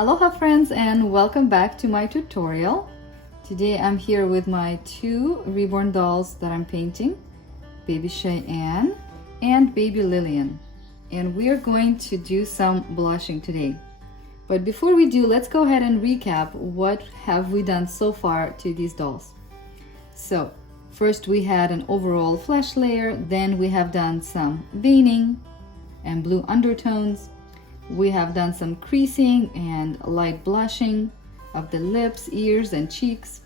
Aloha friends, and welcome back to my tutorial. Today I'm here with my two Reborn dolls that I'm painting, Baby Cheyenne and Baby Lillian. And we are going to do some blushing today. But before we do, let's go ahead and recap what have we done so far to these dolls. So first we had an overall flesh layer, then we have done some veining and blue undertones. We have done some creasing and light blushing of the lips, ears, and cheeks.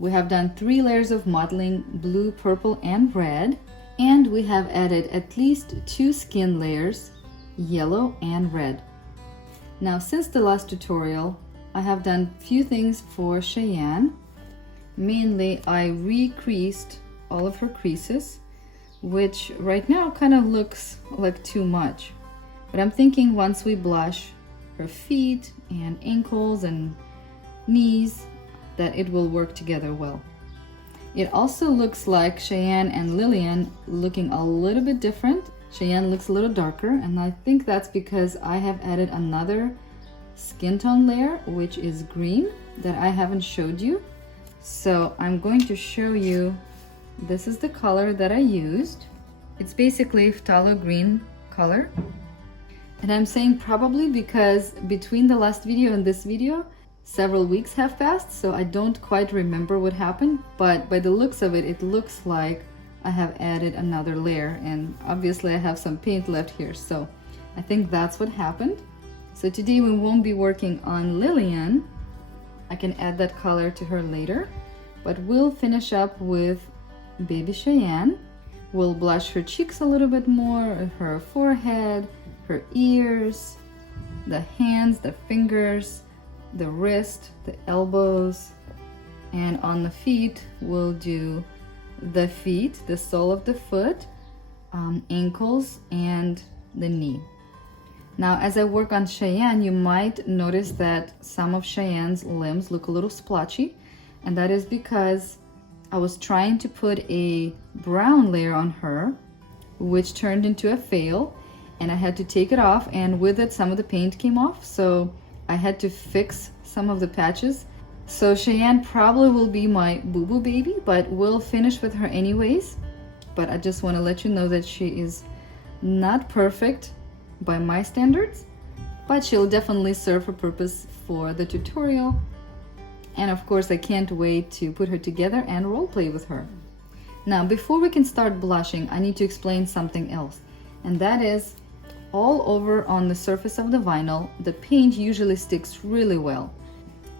We have done 3 layers of modeling, blue, purple, and red. And we have added at least 2 skin layers, yellow and red. Now, since the last tutorial, I have done few things for Cheyenne. Mainly, I re-creased all of her creases, which right now kind of looks like too much. But I'm thinking once we blush her feet and ankles and knees, that it will work together well. It also looks like Cheyenne and Lillian looking a little bit different. Cheyenne looks a little darker, and I think that's because I have added another skin tone layer, which is green, that I haven't showed you. So I'm going to show you, this is the color that I used. It's basically phthalo green color. And I'm saying probably because between the last video and this video, several weeks have passed, so I don't quite remember what happened, but by the looks of it, it looks like I have added another layer, and obviously I have some paint left here, so I think that's what happened. So today we won't be working on Lillian. I can add that color to her later, but we'll finish up with Baby Cheyenne. We'll blush her cheeks a little bit more, her forehead, her ears, the hands, the fingers, the wrist, the elbows, and on the feet we'll do the feet, the sole of the foot, ankles, and the knee. Now, as I work on Cheyenne, you might notice that some of Cheyenne's limbs look a little splotchy, and that is because I was trying to put a brown layer on her, which turned into a fail, and I had to take it off, and with it some of the paint came off, so I had to fix some of the patches. So Cheyenne probably will be my boo-boo baby, but we'll finish with her anyways. But I just want to let you know that she is not perfect by my standards, but she'll definitely serve her purpose for the tutorial. And of course, I can't wait to put her together and role play with her. Now, before we can start blushing, I need to explain something else, and that is all over on the surface of the vinyl, the paint usually sticks really well.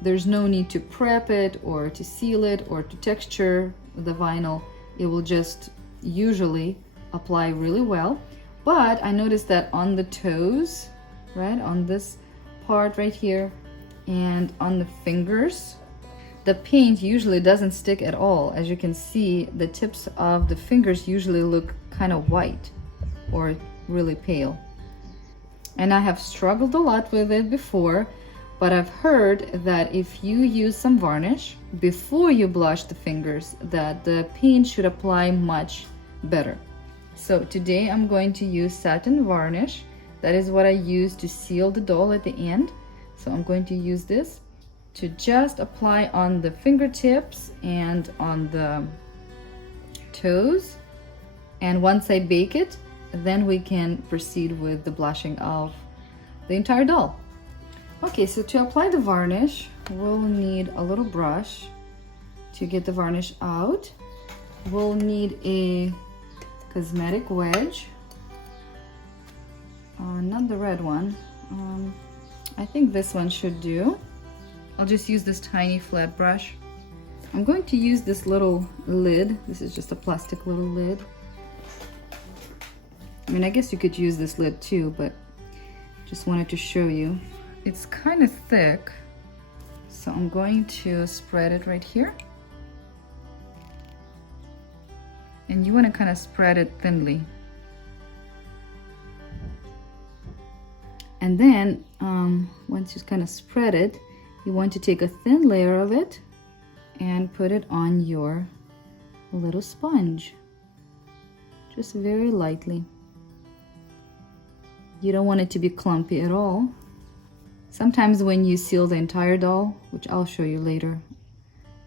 There's no need to prep it or to seal it or to texture the vinyl. It will just usually apply really well. But I noticed that on the toes, right, on this part right here, and on the fingers, the paint usually doesn't stick at all. As you can see, the tips of the fingers usually look kind of white or really pale. And I have struggled a lot with it before, but I've heard that if you use some varnish before you blush the fingers, that the paint should apply much better. So today I'm going to use satin varnish. That is what I use to seal the doll at the end. So I'm going to use this to just apply on the fingertips and on the toes. And once I bake it, then we can proceed with the blushing of the entire doll. Okay, so to apply the varnish, we'll need a little brush to get the varnish out. We'll need a cosmetic wedge, not the red one. I think this one should do. I'll just use this tiny flat brush. I'm going to use this little lid. This is just a plastic little lid. I mean, I guess you could use this lid too, but just wanted to show you. It's kind of thick, so I'm going to spread it right here. And you want to kind of spread it thinly. And then, once you kind of spread it, you want to take a thin layer of it and put it on your little sponge. Just very lightly. You don't want it to be clumpy at all. Sometimes when you seal the entire doll, which I'll show you later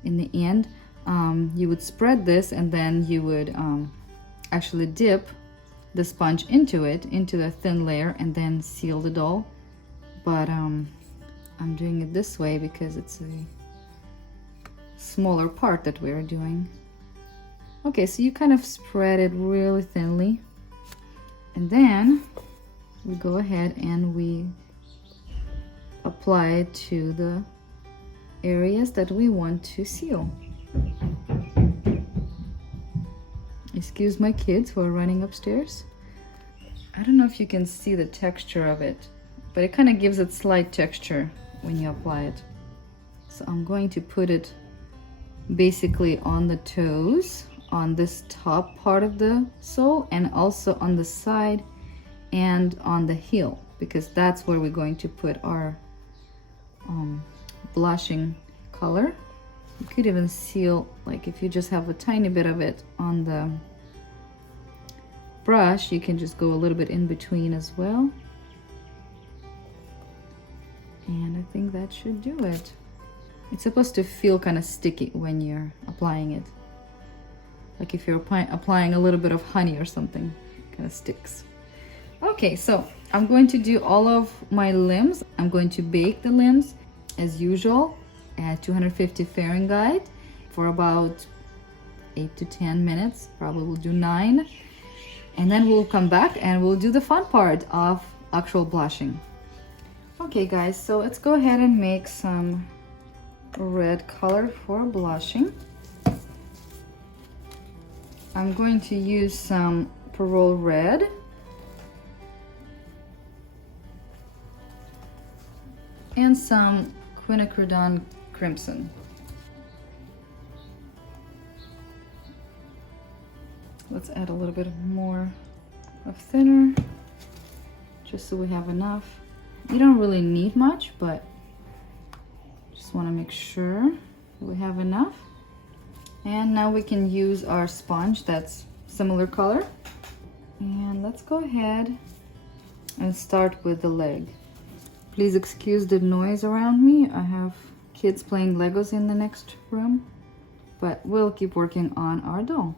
in the end, you would spread this and then you would actually dip the sponge into it, into the thin layer, and then seal the doll. But I'm doing it this way because it's a smaller part that we're doing. Okay, so you kind of spread it really thinly, and then we go ahead and we apply it to the areas that we want to seal. Excuse my kids who are running upstairs. I don't know if you can see the texture of it, but it kind of gives it slight texture when you apply it. So I'm going to put it basically on the toes, on this top part of the sole, and also on the side and on the heel, because that's where we're going to put our blushing color. You could even seal, like if you just have a tiny bit of it on the brush, you can just go a little bit in between as well. And I think that should do it. It's supposed to feel kind of sticky when you're applying it. Like if you're applying a little bit of honey or something, it kind of sticks. Okay, so I'm going to do all of my limbs. I'm going to bake the limbs as usual at 250 Fahrenheit for about 8 to 10 minutes. Probably we'll do 9. And then we'll come back and we'll do the fun part of actual blushing. Okay guys, so let's go ahead and make some red color for blushing. I'm going to use some Parole Red. And some Quinacridone Crimson. Let's add a little bit more of thinner, just so we have enough. You don't really need much, but just want to make sure we have enough. And now we can use our sponge that's similar color. And let's go ahead and start with the leg. Please excuse the noise around me. I have kids playing Legos in the next room, but we'll keep working on our doll.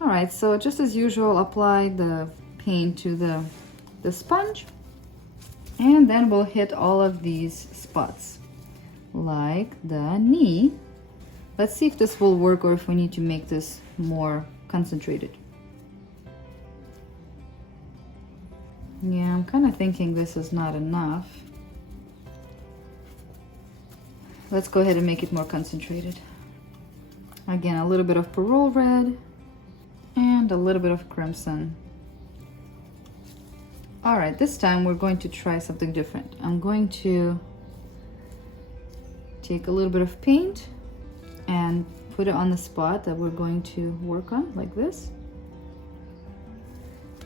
All right, so just as usual, apply the paint to the sponge, and then we'll hit all of these spots, like the knee. Let's see if this will work or if we need to make this more concentrated. Yeah, I'm kind of thinking this is not enough. Let's go ahead and make it more concentrated. Again, a little bit of Parole Red and a little bit of crimson. All right, this time we're going to try something different. I'm going to take a little bit of paint and put it on the spot that we're going to work on, like this.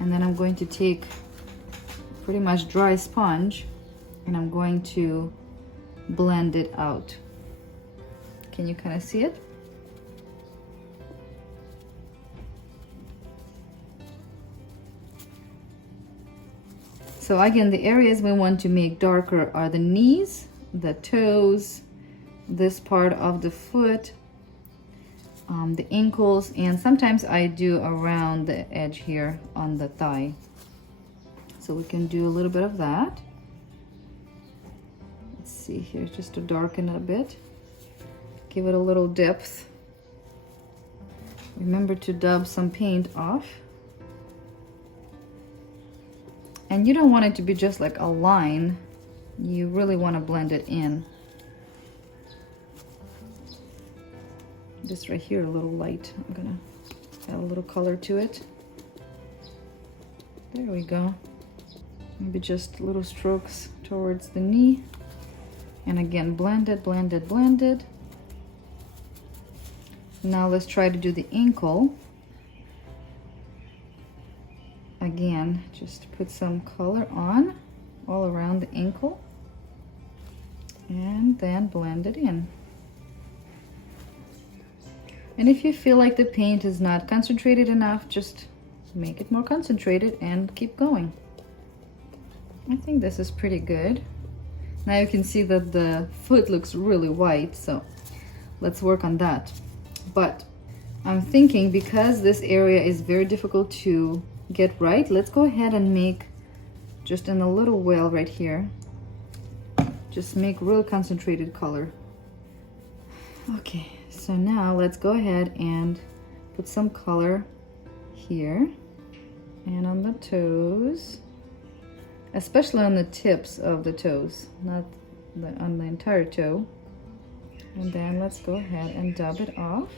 And then I'm going to take pretty much dry sponge and I'm going to blend it out. Can you kind of see it? So again, the areas we want to make darker are the knees, the toes, this part of the foot, the ankles, and sometimes I do around the edge here on the thigh. So we can do a little bit of that. Let's see here, just to darken it a bit. Give it a little depth. Remember to dab some paint off. And you don't want it to be just like a line. You really want to blend it in. Just right here, a little light. I'm gonna add a little color to it. There we go. Maybe just little strokes towards the knee. And again, blend it, blend it, blend it. Now let's try to do the ankle. Again, just put some color on all around the ankle and then blend it in. And if you feel like the paint is not concentrated enough, just make it more concentrated and keep going. I think this is pretty good. Now you can see that the foot looks really white, so let's work on that. But I'm thinking because this area is very difficult to get right, let's go ahead and make just in a little well right here. Just make real concentrated color. Okay, so now let's go ahead and put some color here and on the toes, especially on the tips of the toes, not on the entire toe. And then let's go ahead and dab it off.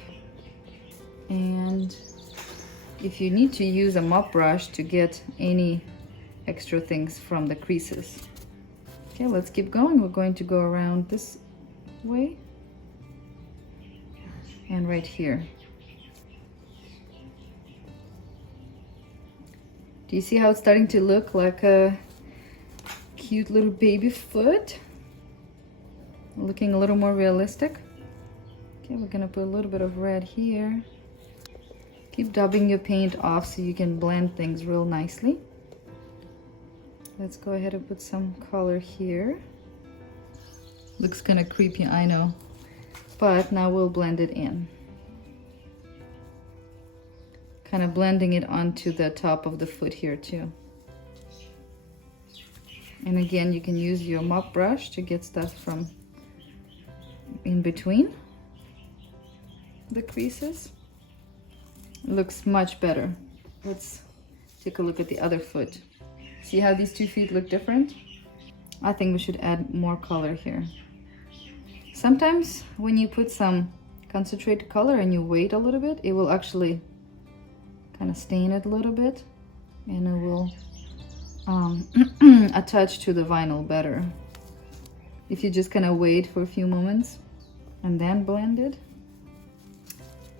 And if you need to use a mop brush to get any extra things from the creases. Okay, let's keep going. We're going to go around this way and right here. Do you see how it's starting to look like a cute little baby foot? Looking a little more realistic. Okay, we're gonna put a little bit of red here. Keep dabbing your paint off so you can blend things real nicely. Let's go ahead and put some color here. Looks kind of creepy, I know. But now we'll blend it in. Kind of blending it onto the top of the foot here too. And again, you can use your mop brush to get stuff from in between the creases. It looks much better. Let's take a look at the other foot. See how these two feet look different? I think we should add more color here. Sometimes when you put some concentrated color and you wait a little bit, it will actually kind of stain it a little bit and it will attach to the vinyl better. If you just kind of wait for a few moments and then blend it.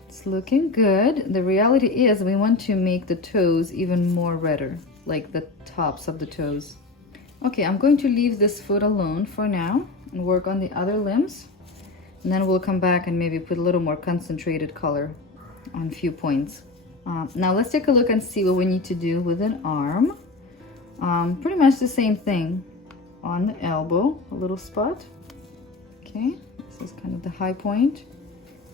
It's looking good. The reality is we want to make the toes even more redder, like the tops of the toes. Okay, I'm going to leave this foot alone for now and work on the other limbs. And then we'll come back and maybe put a little more concentrated color on a few points. Now let's take a look and see what we need to do with an arm. Pretty much the same thing on the elbow, a little spot. Okay, this is kind of the high point.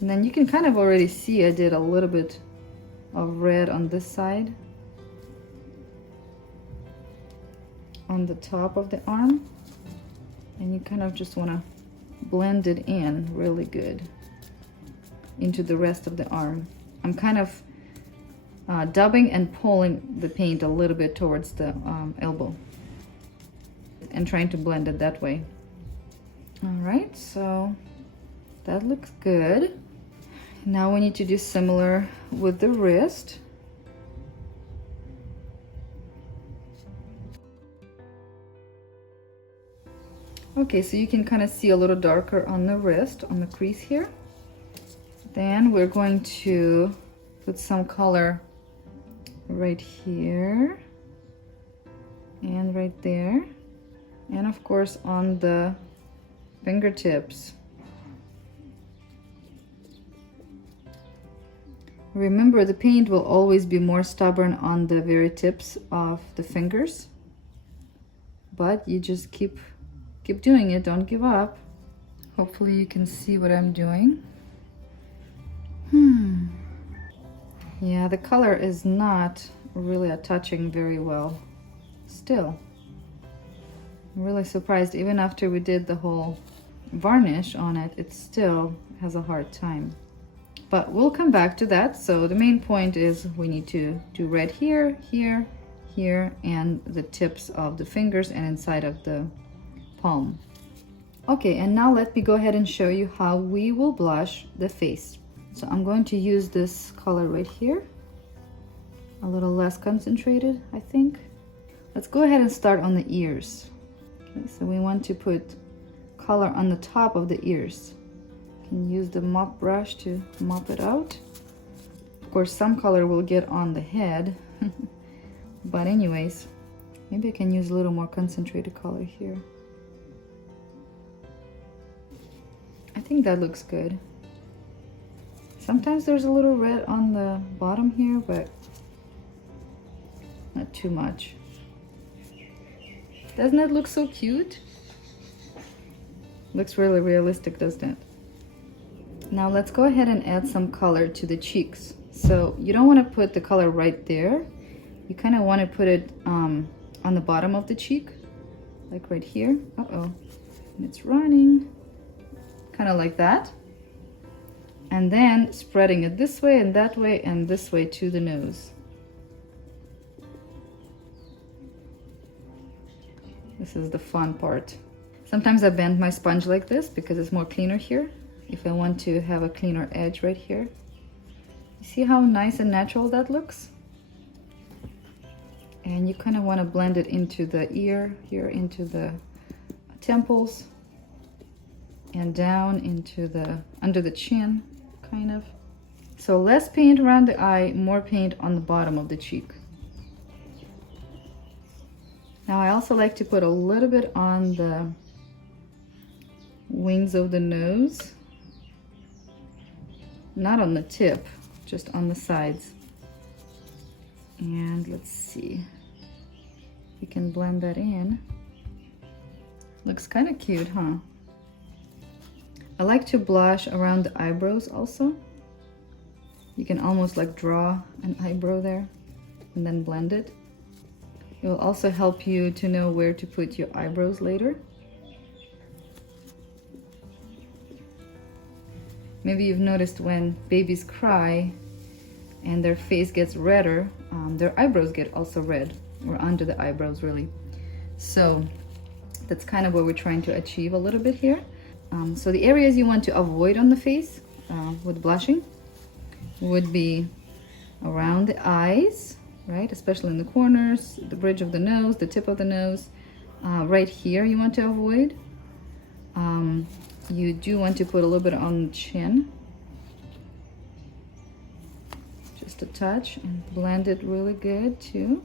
And then you can kind of already see I did a little bit of red on this side. On the top of the arm. And you kind of just want to blend it in really good into the rest of the arm. I'm kind of dabbing and pulling the paint a little bit towards the elbow and trying to blend it that way. All right, so that looks good. Now we need to do similar with the wrist. Okay, so you can kind of see a little darker on the wrist, on the crease here. Then we're going to put some color right here and right there, and of course on the fingertips. Remember, the paint will always be more stubborn on the very tips of the fingers, but you just keep doing it, don't give up. Hopefully you can see what I'm doing. Yeah, the color is not really attaching very well still. I'm really surprised, even after we did the whole varnish on it, it still has a hard time. But we'll come back to that. So the main point is we need to do red here, here, here, and the tips of the fingers and inside of the palm. Okay, and now let me go ahead and show you how we will blush the face. So I'm going to use this color right here, a little less concentrated, I think. Let's go ahead and start on the ears. Okay, so we want to put color on the top of the ears. You can use the mop brush to mop it out. Of course, some color will get on the head, but anyways, maybe I can use a little more concentrated color here. I think that looks good. Sometimes there's a little red on the bottom here, but not too much. Doesn't it look so cute? Looks really realistic, doesn't it? Now let's go ahead and add some color to the cheeks. So you don't want to put the color right there. You kind of want to put it on the bottom of the cheek, like right here. Uh-oh, and it's running. Kind of like that. And then spreading it this way and that way and this way to the nose. This is the fun part. Sometimes I bend my sponge like this because it's more cleaner here. If I want to have a cleaner edge right here. You see how nice and natural that looks? And you kind of want to blend it into the ear, here into the temples, and down into the, under the chin, kind of. So less paint around the eye, more paint on the bottom of the cheek. Now I also like to put a little bit on the wings of the nose. Not on the tip, just on the sides. And let's see. We can blend that in. Looks kind of cute, huh? I like to blush around the eyebrows also. You can almost like draw an eyebrow there and then blend it. It will also help you to know where to put your eyebrows later. Maybe you've noticed when babies cry and their face gets redder, their eyebrows get also red, or under the eyebrows really. So that's kind of what we're trying to achieve a little bit here. So the areas you want to avoid on the face with blushing would be around the eyes, right? Especially in the corners, the bridge of the nose, the tip of the nose. Right here you want to avoid. You do want to put a little bit on the chin. Just a touch, and blend it really good too.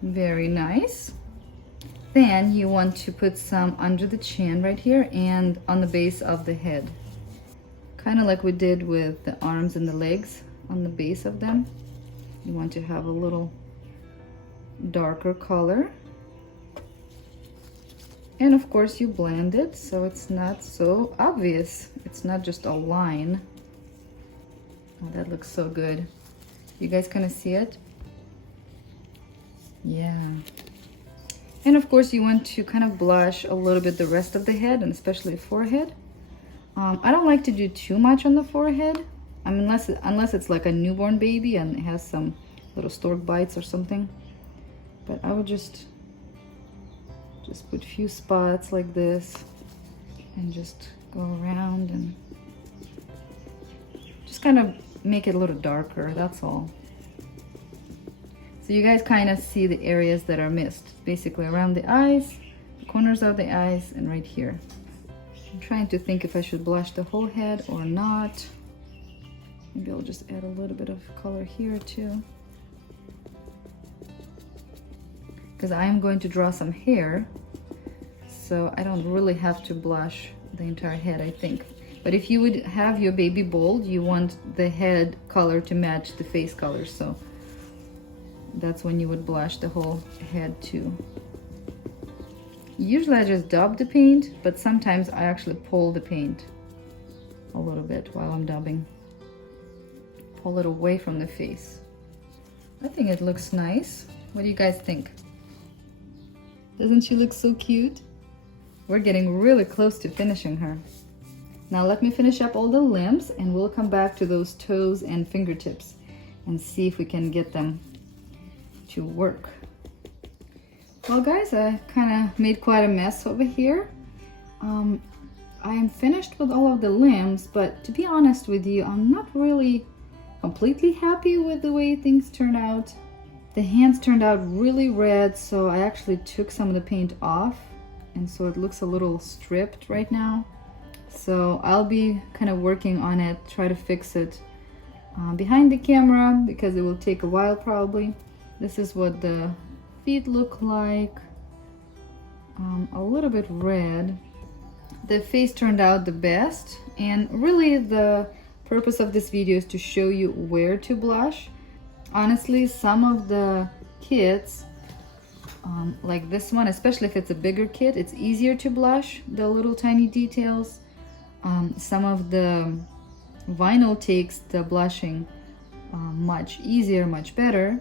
Very nice. Then you want to put some under the chin right here and on the base of the head. Kind of like we did with the arms and the legs, on the base of them. You want to have a little darker color. And of course you blend it so it's not so obvious. It's not just a line. Oh, that looks so good. You guys kind of see it? Yeah. And of course you want to kind of blush a little bit the rest of the head, and especially forehead. I don't like to do too much on the forehead. I mean, unless it's like a newborn baby and it has some little stork bites or something. But I would just put a few spots like this and just go around and just kind of make it a little darker, that's all. So you guys kind of see the areas that are missed, basically around the eyes, the corners of the eyes, and right here. I'm trying to think if I should blush the whole head or not. Maybe I'll just add a little bit of color here too. Because I am going to draw some hair, so I don't really have to blush the entire head, I think. But if you would have your baby bald, you want the head color to match the face color, so that's when you would blush the whole head too. Usually I just dab the paint, but sometimes I actually pull the paint a little bit while I'm dabbing. Pull it away from the face. I think it looks nice. What do you guys think? Doesn't she look so cute? We're getting really close to finishing her. Now let me finish up all the limbs and we'll come back to those toes and fingertips and see if we can get them to work. Well guys, I kind of made quite a mess over here. I am finished with all of the limbs, but to be honest with you, I'm not really completely happy with the way things turned out. The hands turned out really red, so I actually took some of the paint off, and so it looks a little stripped right now. So I'll be kind of working on it, try to fix it behind the camera, because it will take a while probably. This is what the feet look like, a little bit red. The face turned out the best, and really the purpose of this video is to show you where to blush. Honestly, some of the kits like this one, especially if it's a bigger kit, it's easier to blush the little tiny details. Some of the vinyl takes the blushing much easier, much better.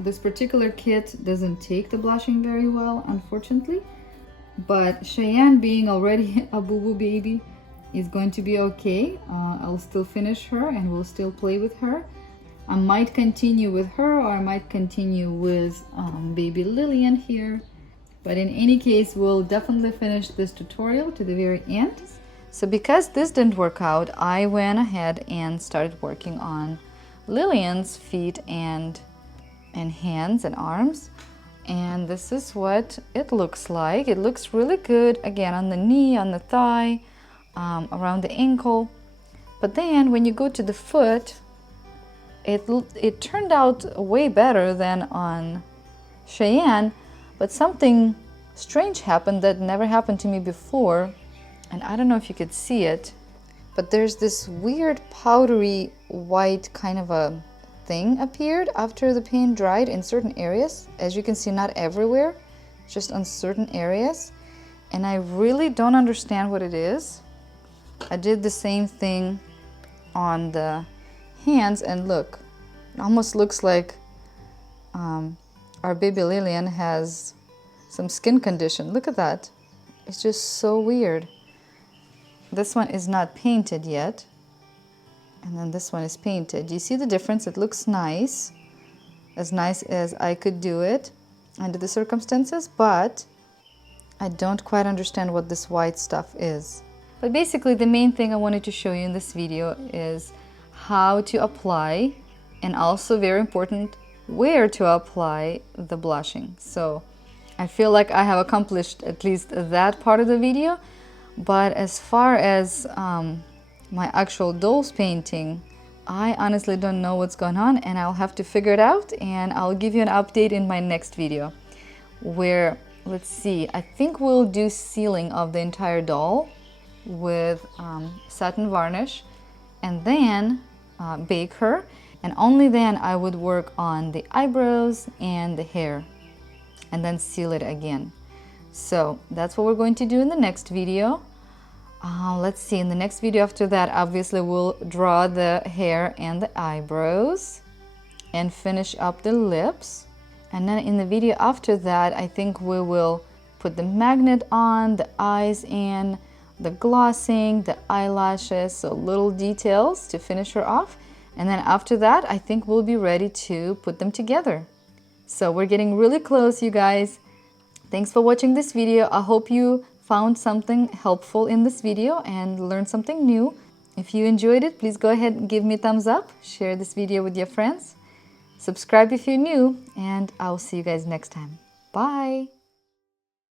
This particular kit doesn't take the blushing very well, unfortunately, but Cheyenne, being already a boo-boo baby, is going to be okay. I'll still finish her and we'll still play with her. I might continue with her, or I might continue with baby Lillian here, but in any case we'll definitely finish this tutorial to the very end. So because this didn't work out, I went ahead and started working on Lillian's feet and hands and arms, and this is what it looks like. It looks really good, again, on the knee, on the thigh, around the ankle. But then when you go to the foot, it turned out way better than on Cheyenne, but something strange happened that never happened to me before, and I don't know if you could see it, but there's this weird powdery white kind of a thing appeared after the paint dried in certain areas. As you can see, not everywhere, just on certain areas, and I really don't understand what it is. I did the same thing on the hands, and look, it almost looks like our baby Lillian has some skin condition. Look at that. It's just so weird. This one is not painted yet, and then this one is painted. Do you see the difference? It looks nice as I could do it under the circumstances, but I don't quite understand what this white stuff is. But basically the main thing I wanted to show you in this video is how to apply, and also very important, where to apply the blushing. So I feel like I have accomplished at least that part of the video, but as far as my actual dolls painting, I honestly don't know what's going on, and I'll have to figure it out, and I'll give you an update in my next video where, let's see, I think we'll do sealing of the entire doll with satin varnish, and then bake her, and only then I would work on the eyebrows and the hair and then seal it again. So that's what we're going to do in the next video. Let's see, in the next video after that, obviously we'll draw the hair and the eyebrows and finish up the lips, and then in the video after that I think we will put the magnet on, the eyes in, the glossing, the eyelashes, so little details to finish her off. And then after that, I think we'll be ready to put them together. So we're getting really close, you guys. Thanks for watching this video. I hope you found something helpful in this video and learned something new. If you enjoyed it, please go ahead and give me a thumbs up, share this video with your friends, subscribe if you're new, and I'll see you guys next time. Bye!